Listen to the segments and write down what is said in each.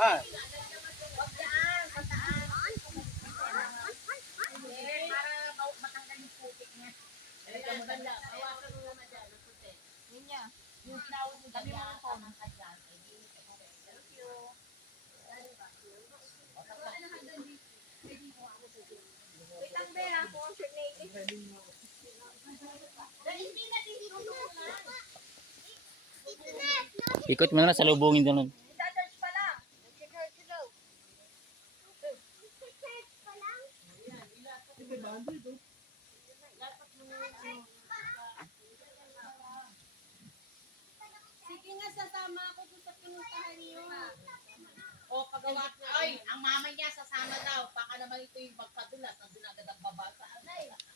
Han. Ikot mo na sa lubungin doon. Sige nga, sasama ako sa pinuntahan niyo. O pagawa, ay, ang mama niya sasama daw. Baka naman ito yung magpadulas. Nandun agad ang babasa.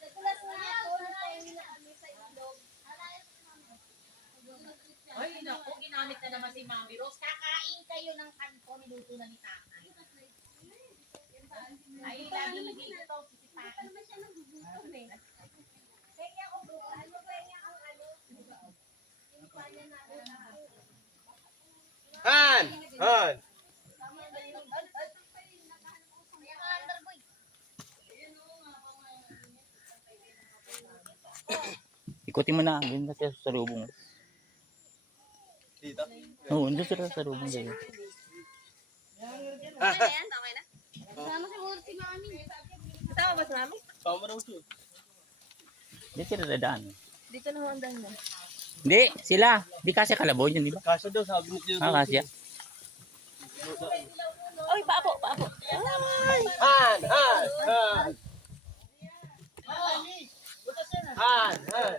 Nagulas nga ako, natayin na kami sa ilog. Ay, naku, ginamit na naman si Mami Rose. Kakain kayo ng kanto, niluto na ni Tatay. Ay, lagi nagigito si Hindi Tatay. pa naman siya nagugutom eh. Kaya ako bukas, kaya ang ano, yung kanya natin lahat. Han. Han. Ikutin mo na. Doon na siya sa lubong. Dito. Oo, doon sila sa lubong. Dito. Okay na yan, okay na. Kasama siguro si Mami. Kasama ba si Mami? Tama daw siya. Dito sila dadaan. Dito na ho ang daan na. Hindi, sila. Di kasi kalabaw yun, di ba? Kasya daw sabi ni Tio. Kasya. Oy, papo, papo. Han. Han. Han. Han. Han.